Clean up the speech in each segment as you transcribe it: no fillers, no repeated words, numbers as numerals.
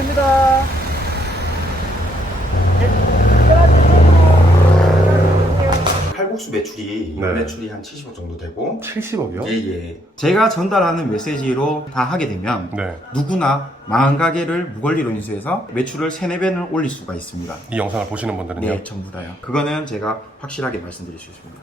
됩니다. 칼국수 매출이 네. 매출이 한 70억 정도 되고 70억이요? 예예. 제가 전달하는 메시지로 다 하게 되면 네. 누구나 망한 가게를 무권리로 인수해서 매출을 3, 4배는 올릴 수가 있습니다. 이 영상을 보시는 분들은요? 네, 전부 다요. 그거는 제가 확실하게 말씀드릴 수 있습니다.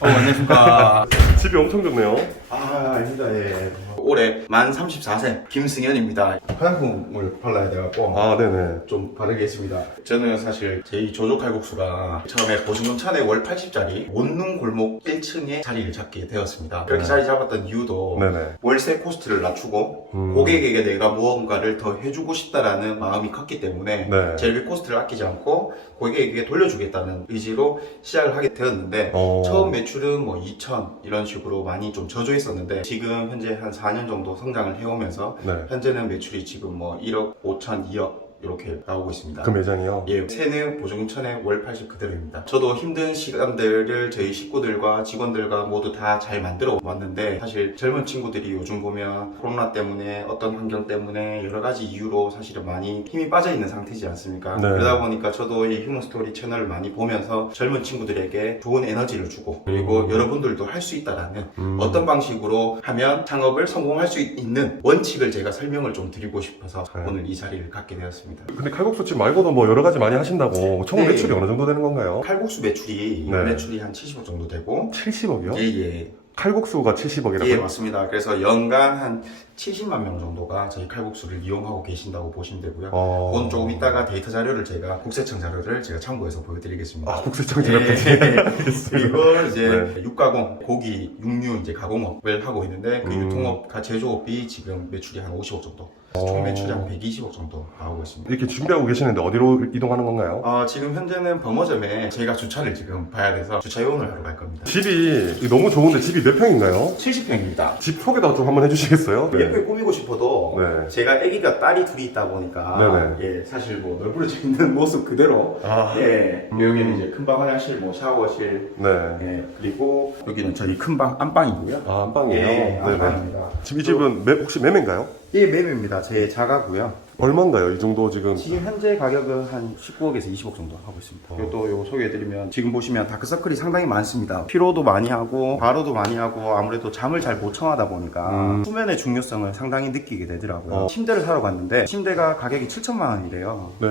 안녕하십니까. 집이 엄청 좋네요. 아닙니다. 예. 올해 만 34세 김승현입니다. 화장품을 발라야 돼갖고 아, 네네. 좀 바르게 했습니다. 저는 사실 제 조조 칼국수가 처음에 보신동 천에 월 80짜리 원룸 골목 1층에 자리를 잡게 되었습니다. 그렇게 자리 잡았던 이유도 네네. 월세 코스트를 낮추고 고객에게 내가 무언가를 더 해주고 싶다라는 마음이 컸기 때문에 네. 재료비 코스트를 아끼지 않고 고객에게 돌려주겠다는 의지로 시작을 하게 되었는데 처음 매출은 뭐 2천 이런 식으로 많이 좀 저조했었는데 지금 현재 한 4년 정도 성장을 해오면서 네. 현재는 매출이 지금 뭐 1억 5천, 2억 이렇게 나오고 있습니다. 그 매장이요? 예, 세는 보증금 천에 월 80 그대로입니다. 저도 힘든 시간들을 저희 식구들과 직원들과 모두 다 잘 만들어 왔는데 사실 젊은 친구들이 요즘 보면 코로나 때문에 어떤 환경 때문에 여러 가지 이유로 사실은 많이 힘이 빠져 있는 상태지 않습니까? 네. 그러다 보니까 저도 이 휴먼스토리 채널을 많이 보면서 젊은 친구들에게 좋은 에너지를 주고 그리고 여러분들도 할 수 있다라는 어떤 방식으로 하면 창업을 성공할 수 있는 원칙을 제가 설명을 좀 드리고 싶어서 네. 오늘 이 자리를 갖게 되었습니다. 근데 칼국수집 말고도 뭐 여러 가지 많이 하신다고 총 네. 매출이 어느 정도 되는 건가요? 칼국수 매출이 네. 매출이 한 70억 정도 되고 70억이요? 예예. 칼국수가 70억이라고요? 예, 맞습니다. 그래서 연간 한 70만 명 정도가 저희 칼국수를 이용하고 계신다고 보시면 되고요. 그건 조금 이따가 데이터 자료를 제가 국세청 자료를 제가 참고해서 보여드리겠습니다. 아, 국세청 자료까지. 예. 알겠습니다. 그리고 이제 네. 육가공, 고기, 육류 이제 가공업을 하고 있는데 그 유통업과 제조업이 지금 매출이 한 50억 정도. 총 매출이 한 120억 정도 나오고 있습니다. 이렇게 준비하고 계시는데 어디로 이동하는 건가요? 지금 현재는 범어점에 제가 주차를 지금 봐야 돼서 주차 요원을 하러 갈 겁니다. 집이 너무 좋은데 집이 몇 평인가요? 70평입니다. 집 소개도 좀 한번 해주시겠어요? 예쁘게 꾸미고 싶어도 네. 제가 아기가 딸이 둘이 있다 보니까 예, 사실 뭐 널브러져 있는 모습 그대로 예, 여기는 이제 큰방 화장실, 뭐 샤워실 네. 예, 그리고 여기는 저희 큰방 안방이고요. 아, 안방이에요? 예, 네네. 안방입니다. 이 집은 혹시 매매인가요? 예, 매매입니다. 제 자가고요. 얼마인가요? 이 정도 지금? 지금 현재 가격은 한 19억에서 20억 정도 하고 있습니다. 그리고 또 요거 소개해드리면 지금 보시면 다크서클이 상당히 많습니다. 피로도 많이 하고 과로도 많이 하고 아무래도 잠을 잘 못 청하다 보니까 수면의 중요성을 상당히 느끼게 되더라고요. 침대를 사러 갔는데 침대가 가격이 7천만 원이래요. 네.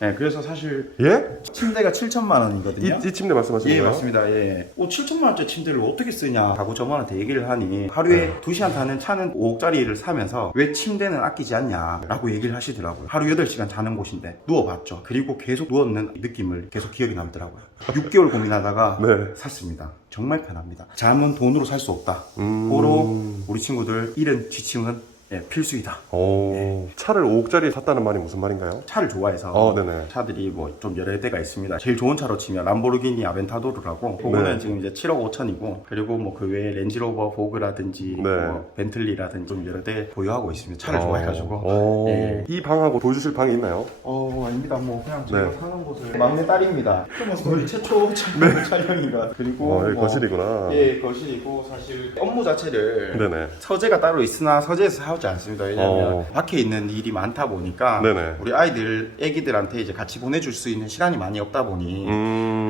네, 그래서 사실 예? 침대가 7천만 원이거든요. 이 침대 말씀하시는 예, 거예요? 맞습니다. 예. 7천만 원짜리 침대를 어떻게 쓰냐 하고 저번한테 얘기를 하니 하루에 2시간 타는 차는 5억짜리를 사면서 왜 침대는 아끼지 않냐라고 얘기를 하시더라고요. 하루 8시간 자는 곳인데 누워봤죠. 그리고 계속 누웠는 느낌을 계속 기억이 남더라고요. 6개월 고민하다가 네. 샀습니다. 정말 편합니다. 잠은 돈으로 살 수 없다. 고로 우리 친구들 잃은 지침은 예, 필수이다. 차를 5억짜리 샀다는 말이 무슨 말인가요? 차를 좋아해서 네네. 차들이 뭐 좀 여러 대가 있습니다. 제일 좋은 차로 치면 람보르기니 아벤타도르라고 그거는 네. 지금 이제 7억 5천이고 그리고 뭐 그 외에 렌지로버 보그라든지 네. 뭐 벤틀리라든지 좀 여러 대 보유하고 있습니다. 차를 좋아해가지고 예. 이 방하고 보여주실 방이 있나요? 아닙니다. 뭐 그냥 제가 네. 사는 곳을 막내 딸입니다. 휴먼스토리 최초 촬영인가 그리고 여기 거실이구나. 예, 거실이고 사실 업무 자체를 네네. 서재가 따로 있으나 서재에서 하지 않습니다. 왜냐하면 밖에 있는 일이 많다 보니까 네네. 우리 애기들한테 이제 같이 보내줄 수 있는 시간이 많이 없다 보니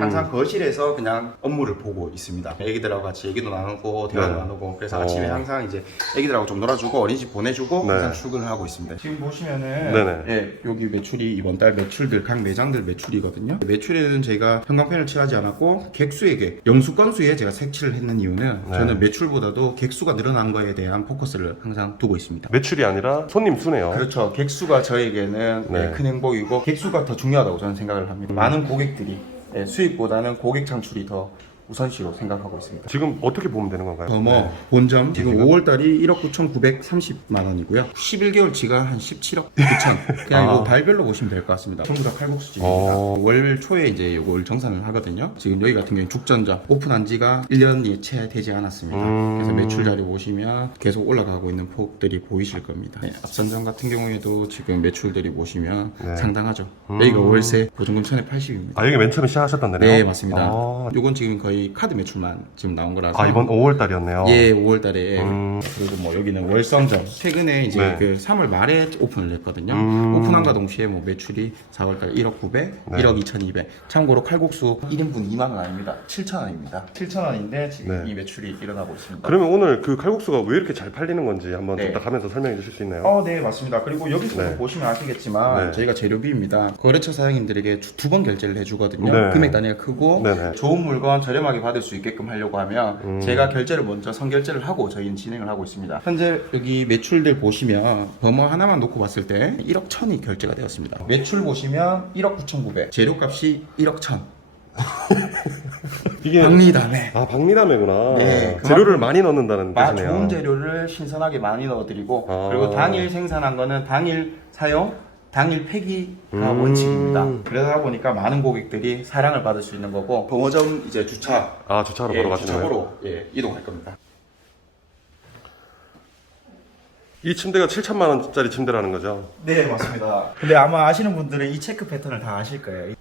항상 거실에서 그냥 업무를 보고 있습니다. 애기들하고 같이 얘기도 나누고 대화도 네. 나누고 그래서 아침에 항상 이제 애기들하고 좀 놀아주고 어린이집 보내주고 네. 항상 출근을 하고 있습니다. 지금 보시면은 네네. 예, 여기 매출이 이번 달 매출들 각 매장들 매출이거든요. 매출에는 제가 형광펜을 칠하지 않았고 객수에게 영수 건수에 제가 색칠을 했는 이유는 저는 매출보다도 객수가 늘어난 거에 대한 포커스를 항상 두고 있습니다. 매출이 아니라 손님 수네요. 그렇죠. 객수가 저에게는 네. 큰 행복이고 객수가 더 중요하다고 저는 생각을 합니다. 많은 고객들이 수익보다는 고객 창출이 더 우선시로 생각하고 있습니다. 지금 어떻게 보면 되는 건가요? 범어 본점 지금 5월달이 1억 9,930만 원이고요. 11개월치가 한 17억 9천. 그냥 이거 달별로 보시면 될 것 같습니다. 전부 다 칼국수집입니다. 월 초에 이제 이걸 정산을 하거든요. 지금 여기 같은 경우는 죽전점 오픈한 지가 1년이 채 되지 않았습니다. 그래서 매출 자료 보시면 계속 올라가고 있는 폭들이 보이실 겁니다. 네, 앞선점 같은 경우에도 지금 매출들이 보시면 상당하죠. 여기가 월세 보증금 1,080입니다. 여기 맨 처음에 시작하셨던 데네요? 네, 맞습니다. 요건 지금 거의 거의 카드 매출만 지금 나온 거라서. 아, 이번 5월 달이었네요. 예, 5월 달에. 그리고 뭐 여기는 월성점. 최근에 이제 네. 그 3월 말에 오픈을 했거든요. 오픈한과 동시에 뭐 매출이 4월 달 1억 900, 네. 1억 2200. 참고로 칼국수 1인분 2만 원 아닙니다. 7,000원입니다. 7,000원인데 지금 네. 이 매출이 일어나고 있습니다. 그러면 오늘 그 칼국수가 왜 이렇게 잘 팔리는 건지 한번 네. 좀 더 가면서 설명해 주실 수 있나요? 네, 맞습니다. 그리고 여기서 네. 보시면 아시겠지만 네. 저희가 재료비입니다. 거래처 사장님들에게 두 번 결제를 해주거든요. 네. 금액 단위가 크고 네네. 좋은 물건 저렴하게 받을 수 있게끔 하려고 하면 제가 결제를 먼저 선결제를 하고 저희는 진행을 하고 있습니다. 현재 여기 매출들 보시면 버머 하나만 놓고 봤을 때 1억 1000이 결제가 되었습니다. 매출 보시면 1억 9,900, 재료값이 1억 1000. 이게 박리담에 박리담회구나. 네, 재료를 많이 넣는다는 뜻이네요. 좋은 재료를 신선하게 많이 넣어드리고 아. 그리고 당일 생산한 거는 당일 사용, 당일 폐기가 원칙입니다. 그러다 보니까 많은 고객들이 사랑을 받을 수 있는 거고 버머점 이제 주차 주차로 보러 가시는 거예요? 주차로 이동할 겁니다. 이 침대가 7천만 원짜리 침대라는 거죠? 네, 맞습니다. 근데 아마 아시는 분들은 이 체크 패턴을 다 아실 거예요.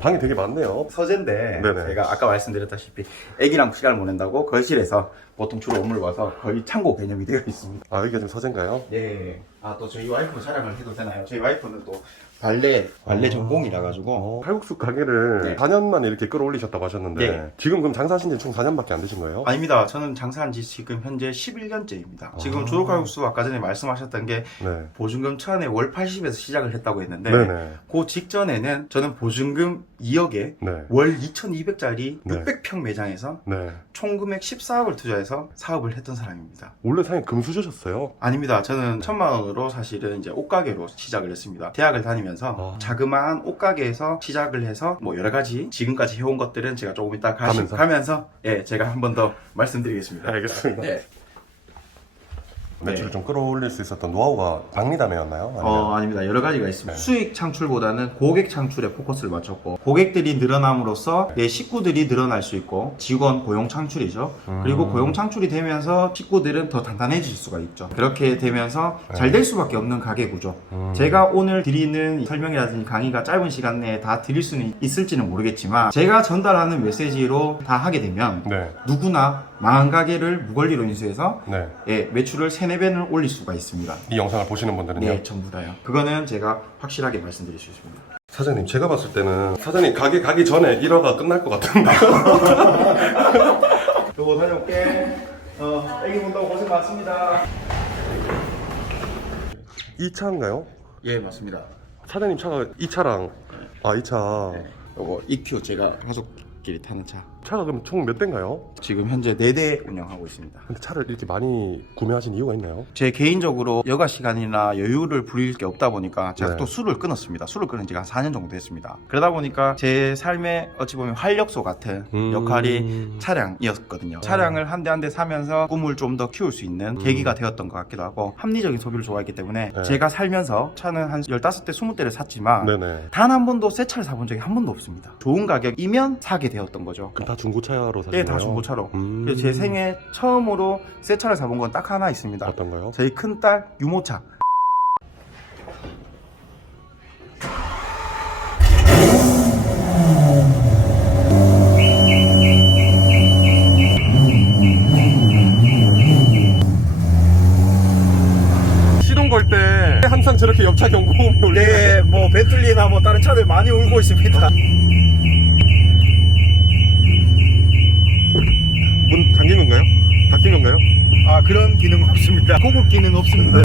방이 되게 많네요. 서재인데 네네. 제가 아까 말씀드렸다시피 애기랑 시간을 보낸다고 거실에서 보통 주로 업무를 와서 거의 창고 개념이 되어 있습니다. 여기가 지금 서재인가요? 네. 또 저희 와이프 촬영을 해도 되나요? 저희 와이프는 또 발레 전공이라 가지고. 칼국수 가게를 네. 4년 만에 이렇게 끌어올리셨다고 하셨는데 네. 지금 그럼 장사하신 지 총 4년밖에 안 되신 거예요? 아닙니다. 저는 장사한 지 지금 현재 11년째입니다. 지금 조로칼국수 아까 전에 말씀하셨던 게 네. 보증금 1000에 월 80에서 시작을 했다고 했는데 네네. 그 직전에는 저는 보증금 2억에 네. 월 2200짜리 네. 600평 매장에서 네. 총 금액 14억을 투자해서 사업을 했던 사람입니다. 원래 사장님 금수저셨어요? 아닙니다. 저는 1000만 원으로 사실은 이제 옷가게로 시작을 했습니다. 대학을 다니면서 자그마한 옷가게에서 시작을 해서 뭐 여러 가지 지금까지 해온 것들은 제가 조금 이따 가면서 제가 한 번 더 말씀드리겠습니다. 알겠습니다. 네. 매출을 좀 끌어올릴 수 있었던 노하우가 박리담회였나요? 아니면? 아닙니다. 여러 가지가 있습니다. 네. 수익 창출보다는 고객 창출에 포커스를 맞췄고 고객들이 늘어남으로써 내 식구들이 늘어날 수 있고 직원 고용 창출이죠. 그리고 고용 창출이 되면서 식구들은 더 단단해질 수가 있죠. 그렇게 되면서 잘 될 수밖에 없는 가게 구조. 제가 오늘 드리는 설명이라든지 강의가 짧은 시간 내에 다 드릴 수는 있을지는 모르겠지만 제가 전달하는 메시지로 다 하게 되면 네. 누구나 망한 가게를 무권리로 인수해서 네. 매출을 3-4배는 올릴 수가 있습니다. 이 영상을 보시는 분들은요? 네, 전부 다요. 그거는 제가 확실하게 말씀드릴 수 있습니다. 사장님, 제가 봤을 때는 사장님 가게 가기 전에 1화가 끝날 것 같은데. 여보 다녀올게. 애기 본다고 고생 많습니다. 이 차인가요? 예, 맞습니다. 사장님 차가 이 차랑 이 차. 요거 EQ 제가 가족끼리 타는 차. 차가 그럼 총 몇 대인가요? 지금 현재 4대 운영하고 있습니다. 근데 차를 이렇게 많이 구매하신 이유가 있나요? 제 개인적으로 여가 시간이나 여유를 부릴 게 없다 보니까 제가 네. 또 술을 끊었습니다. 술을 끊은 지가 한 4년 정도 됐습니다. 그러다 보니까 제 삶에 어찌 보면 활력소 같은 역할이 차량이었거든요. 차량을 한 대 한 대 사면서 꿈을 좀 더 키울 수 있는 계기가 되었던 것 같기도 하고 합리적인 소비를 좋아했기 때문에 네. 제가 살면서 차는 한 15대, 20대를 샀지만 네네. 단 한 번도 새 차를 사본 적이 한 번도 없습니다. 좋은 가격이면 사게 되었던 거죠. 그럼 다 중고차로 사신 네, 거예요? 다 중고차로. 그래서 제 생애 처음으로 새 차를 사본 건 딱 하나 있습니다. 어떤가요? 저희 큰딸 유모차. 시동 걸 때 항상 저렇게 옆차 경고음이 울리나요? 네, 뭐 벤틀리나 뭐 다른 차들 많이 울고 있습니다. 문 잠긴 건가요? 닫힌 건가요? 그런 기능은 없습니다. 고급 기능 없습니다.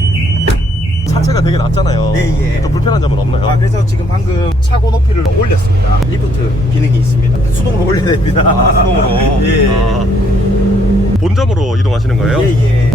차체가 되게 낮잖아요. 네, 예. 또 불편한 점은 없나요? 그래서 지금 방금 차고 높이를 올렸습니다. 리프트 기능이 있습니다. 수동으로 올려야 됩니다. 수동으로. 예. 본점으로 이동하시는 거예요? 예.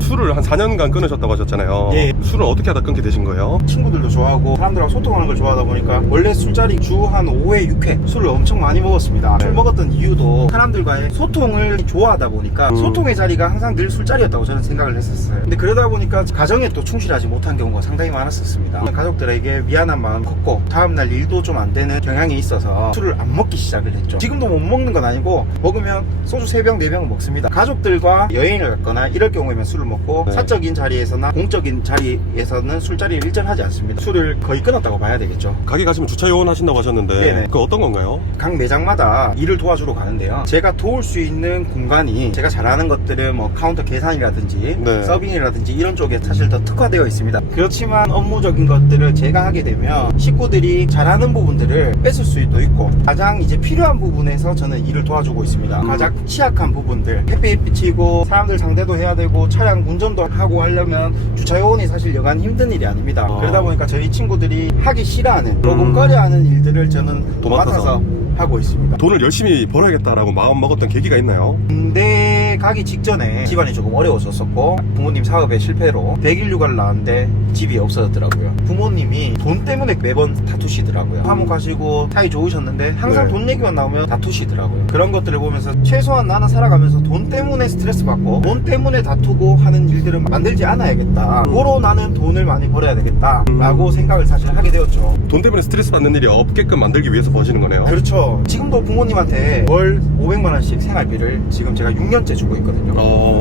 술을 한 4년간 끊으셨다고 하셨잖아요. 예. 술을 어떻게 하다 끊게 되신 거예요? 친구들도 좋아하고 사람들하고 소통하는 걸 좋아하다 보니까 원래 술자리 주 한 5회, 6회 술을 엄청 많이 먹었습니다. 술 먹었던 이유도 사람들과의 소통을 좋아하다 보니까 소통의 자리가 항상 늘 술자리였다고 저는 생각을 했었어요. 근데 그러다 보니까 가정에 또 충실하지 못한 경우가 상당히 많았었습니다. 가족들에게 미안한 마음 컸고 다음날 일도 좀 안 되는 경향이 있어서 술을 안 먹기 시작을 했죠. 지금도 못 먹는 건 아니고 먹으면 소주 3병, 4병은 먹습니다. 가족들과 여행을 갔거나 이럴 경우에만 술을 먹고 그렇고 네. 사적인 자리에서나 공적인 자리에서는 술자리를 일절하지 않습니다. 술을 거의 끊었다고 봐야 되겠죠. 가게 가시면 주차 요원 하신다고 하셨는데 네네. 그 어떤 건가요? 각 매장마다 일을 도와주러 가는데요. 제가 도울 수 있는 공간이 제가 잘하는 것들은 뭐 카운터 계산이라든지 네. 서빙이라든지 이런 쪽에 사실 더 특화되어 있습니다. 그렇지만 업무적인 것들을 제가 하게 되면 식구들이 잘하는 부분들을 뺏을 수도 있고 가장 이제 필요한 부분에서 저는 일을 도와주고 있습니다. 가장 취약한 부분들 햇빛 비치고 사람들 상대도 해야 되고 차량 운전도 하고 하려면 주차 요원이 사실 여간 힘든 일이 아닙니다. 그러다 보니까 저희 친구들이 하기 싫어하는 조금꺼려하는 일들을 저는 맡아서 하고 있습니다. 돈을 열심히 벌어야겠다라고 마음 먹었던 계기가 있나요? 군대 가기 직전에 집안이 조금 어려워졌었고 부모님 사업의 실패로 100일 휴가를 나왔는데 집이 없어졌더라고요. 부모님이 돈 때문에 매번 다투시더라고요. 한국 가시고 사이 좋으셨는데 항상 네. 돈 얘기만 나오면 다투시더라고요. 그런 것들을 보면서 최소한 나는 살아가면서 돈 때문에 스트레스 받고 돈 때문에 다투고 하는 일들은 만들지 않아야겠다. 고로 나는 돈을 많이 벌어야 되겠다 라고 생각을 사실 하게 되었죠. 돈 때문에 스트레스 받는 일이 없게끔 만들기 위해서 버시는 거네요. 그렇죠. 지금도 부모님한테 월 500만원씩 생활비를 지금 제가 6년째 주고 있거든요.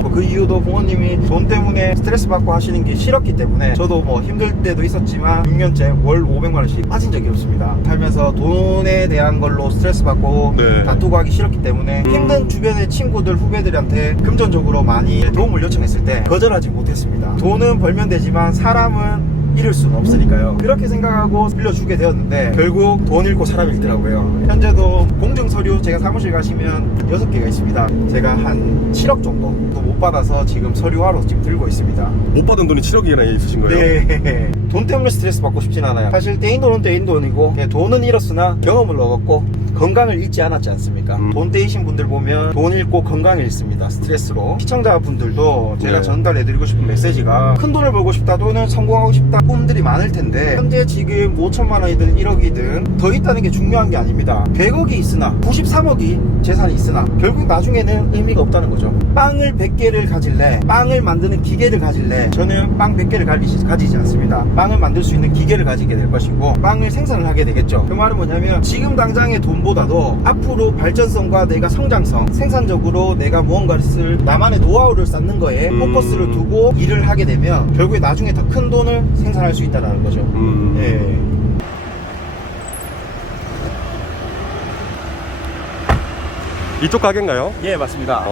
그 이유도 부모님이 돈 때문에 스트레스 받고 하시는 게 싫었기 때문에 저도 뭐 힘들 때도 있었지만 6년째 월 500만원씩 빠진 적이 없습니다. 살면서 돈에 대한 걸로 스트레스 받고 네. 다투고 하기 싫었기 때문에 힘든 주변의 친구들 후배들한테 금전적으로 많이 도움을 요청했을 때 거절하지 못했습니다. 돈은 벌면 되지만 사람은 잃을 수는 없으니까요. 그렇게 생각하고 빌려주게 되었는데 결국 돈 잃고 사람 잃더라고요. 현재도 공증서류 제가 사무실 가시면 6개가 있습니다. 제가 한 7억 정도 못 받아서 지금 서류하러 지금 들고 있습니다. 못 받은 돈이 7억이나 있으신 거예요? 네. 돈 때문에 스트레스 받고 싶진 않아요. 사실 떼인 돈은 떼인 돈이고 돈은 잃었으나 경험을 얻었고 건강을 잃지 않았지 않습니까? 돈 떼이신 분들 보면 돈 잃고 건강을 잃습니다. 스트레스로. 시청자분들도 제가 네. 전달해드리고 싶은 메시지가 큰 돈을 벌고 싶다 또는 성공하고 싶다 꿈들이 많을 텐데 현재 지금 5천만 원이든 1억이든 더 있다는 게 중요한 게 아닙니다. 100억이 있으나 93억이 재산이 있으나 결국 나중에는 의미가 없다는 거죠. 빵을 100개를 가질래? 빵을 만드는 기계를 가질래? 저는 빵 100개를 가지지 않습니다. 빵을 만들 수 있는 기계를 가지게 될 것이고 빵을 생산을 하게 되겠죠. 그 말은 뭐냐면 지금 당장의 돈보다도 앞으로 발전성과 내가 성장성, 생산적으로 내가 무언가를 쓸 나만의 노하우를 쌓는 거에 포커스를 두고 일을 하게 되면 결국에 나중에 더 큰 돈을 생산할 수 있다는 거죠. 예. 이쪽 가게인가요? 예, 맞습니다.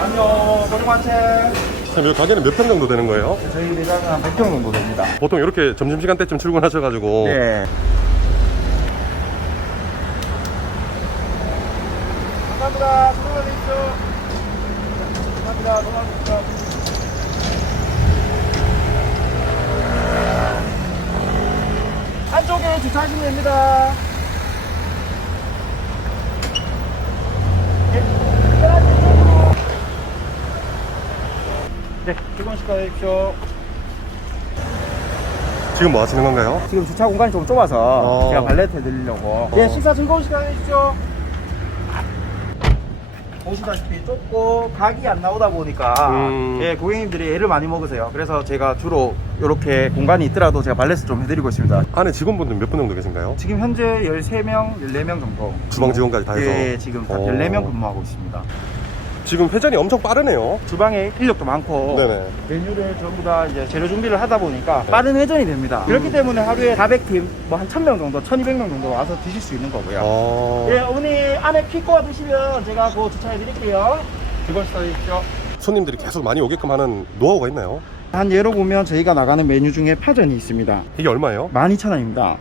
안녕, 고생하세. 그럼 이 가게는 몇 평 정도 되는 거예요? 저희 매장은 한 100평 정도 됩니다. 보통 이렇게 점심시간 때쯤 출근하셔가지고 네. 감사합니다. 수고하십시오. 감사합니다. 수고하십시오. 한쪽에 주차하시면 됩니다. 네, 출근 시켜주십시오. 지금 뭐 하시는 건가요? 지금 주차 공간이 좀 좁아서 제가 발렛 해드리려고. 예, 식사 즐거운 시간 해주십시오. 보시다시피 좁고 각이 안 나오다 보니까 예, 고객님들이 애를 많이 먹으세요. 그래서 제가 주로 이렇게 공간이 있더라도 제가 발렛을 좀 해드리고 있습니다. 안에 직원분들 몇 분 정도 계신가요? 지금 현재 13명, 14명 정도. 주방 직원까지 다 해서? 예, 지금 다 14명 근무하고 있습니다. 지금 회전이 엄청 빠르네요. 주방에 인력도 많고 네네. 메뉴를 전부 다 이제 재료 준비를 하다 보니까 빠른 회전이 됩니다. 그렇기 때문에 하루에 400팀, 뭐 한 1000명 정도, 1200명 정도 와서 드실 수 있는 거고요. 예, 어머니 안에 피코가 드시면 제가 그 주차해 드릴게요. 즐거운 식사 되십시오. 손님들이 계속 많이 오게끔 하는 노하우가 있나요? 한 예로 보면 저희가 나가는 메뉴 중에 파전이 있습니다. 이게 얼마예요? 12,000원입니다.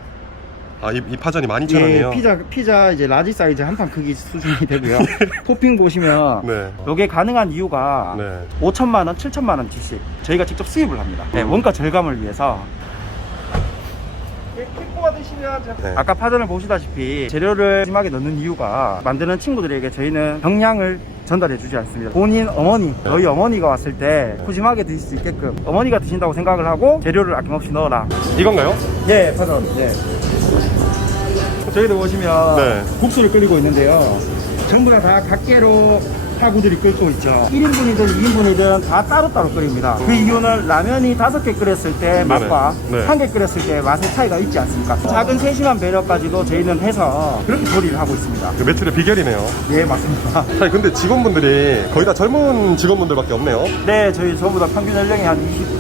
아, 이 파전이 12,000원이에요? 예, 피자 이제 라지 사이즈 한 판 크기 수준이 되고요. 토핑 보시면 네. 이게 가능한 이유가 네. 5천만 원, 7천만 원치씩 저희가 직접 수입을 합니다. 네, 원가 절감을 위해서. 킥보가 드시면 네. 아까 파전을 보시다시피 재료를 심하게 넣는 이유가 만드는 친구들에게 저희는 정량을 전달해 주지 않습니다. 본인 어머니, 저희 어머니가 왔을 때 푸짐하게 드실 수 있게끔 어머니가 드신다고 생각을 하고 재료를 아낌없이 넣어라. 이건가요? 예, 파전. 예. 저희도 보시면 네. 국수를 끓이고 있는데요. 전부 다 각계로 사구들이 끓고 있죠. 1인분이든 2인분이든 다 따로따로 끓입니다. 그 이유는 라면이 5개 끓였을 때 맛과 네. 1개 끓였을 때 맛의 차이가 있지 않습니까? 작은 세심한 배려까지도 저희는 해서 그렇게 조리를 하고 있습니다. 그 매출의 비결이네요. 예, 맞습니다. 사장님, 근데 직원분들이 거의 다 젊은 직원분들밖에 없네요. 네, 저희 전부 다 평균 연령이 한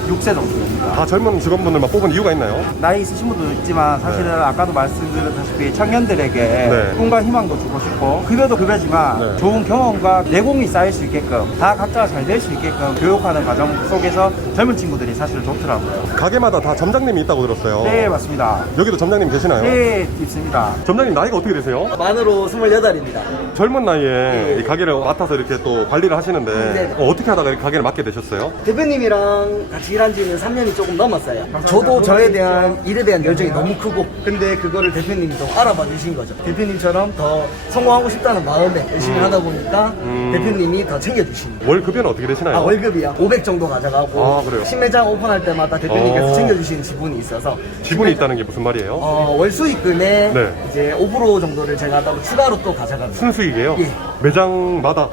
26세 정도 됩니다. 다 젊은 직원분들만 뽑은 이유가 있나요? 나이 있으신 분도 있지만 사실은 아까도 말씀드렸다시피 청년들에게 꿈과 희망도 주고 싶고 급여도 급여지만 네. 좋은 경험과 내공이 쌓일 수 있게끔 다 각자가 잘 될 수 있게끔 교육하는 과정 속에서 젊은 친구들이 사실 좋더라고요. 가게마다 다 점장님이 있다고 들었어요. 네, 맞습니다. 여기도 점장님 계시나요? 네, 있습니다. 점장님 나이가 어떻게 되세요? 만으로 28입니다. 젊은 나이에 이 가게를 맡아서 이렇게 또 관리를 하시는데 네. 어떻게 하다가 이렇게 가게를 맡게 되셨어요? 대표님이랑 같이 일한 지는 3년이 조금 넘었어요. 저도 저에 대한 일에 대한 열정이 너무 크고, 근데 그거를 대표님이 좀 알아봐 주신 거죠. 대표님처럼 더 성공하고 싶다는 마음에 열심히 하다 보니까 대표님이 더 챙겨주시는 거예요. 월급은 어떻게 되시나요? 월급이요. 500 정도 가져가고, 아, 그래요? 신매장 오픈할 때마다 대표님께서 챙겨주시는 지분이 있어서 지분이 있다는 게 무슨 말이에요? 월 수익금에 네. 이제 5% 정도를 제가 또 추가로 또 가져갑니다. 순수익이에요? 예. 매장마다?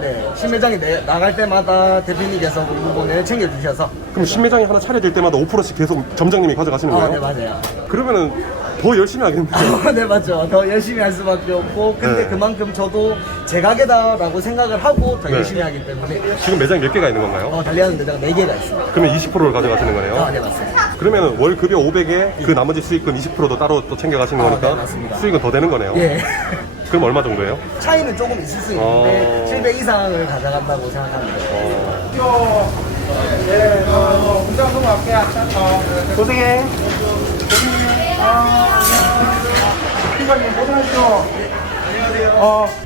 네. 신매장이 나갈 때마다 대표님께서 그 부분을 챙겨주셔서. 그럼 신매장이 하나 차려질 때마다 5%씩 계속 점장님이 가져가시는 거예요? 네, 맞아요. 그러면은 더 열심히 하겠네요. 네, 맞죠. 더 열심히 할 수밖에 없고, 근데 네. 그만큼 저도 제 가게다라고 생각을 하고 더 네. 열심히 하기 때문에 지금 매장이 몇 개가 있는 건가요? 달리하는 데다가 4개가 있습니다. 그러면 20%를 가져가시는 거네요? 네, 맞습니다. 그러면 월 급여 500에 그 나머지 수익금 20%도 따로 또 챙겨가시는 거니까 네, 맞습니다. 수익은 더 되는 거네요? 예. 그럼 얼마 정도예요? 차이는 조금 있을 수 있는데 7배 이상을 가져간다고 생각합니다. 네, 공장 넘어갈게요. 고생해. 팀장님 고생하시죠.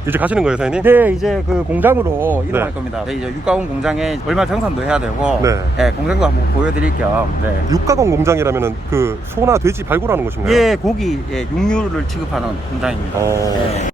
이제 가시는 거예요, 사장님? 네, 이제 그 공장으로 이동할 네. 겁니다. 네, 이제 육가공 공장에 얼마 정산도 해야 되고, 네. 공장도 한번 보여드릴 겸, 네. 육가공 공장이라면은 그 소나 돼지 발굴하는 곳인가요? 예, 고기, 육류를 취급하는 공장입니다. 어. 예.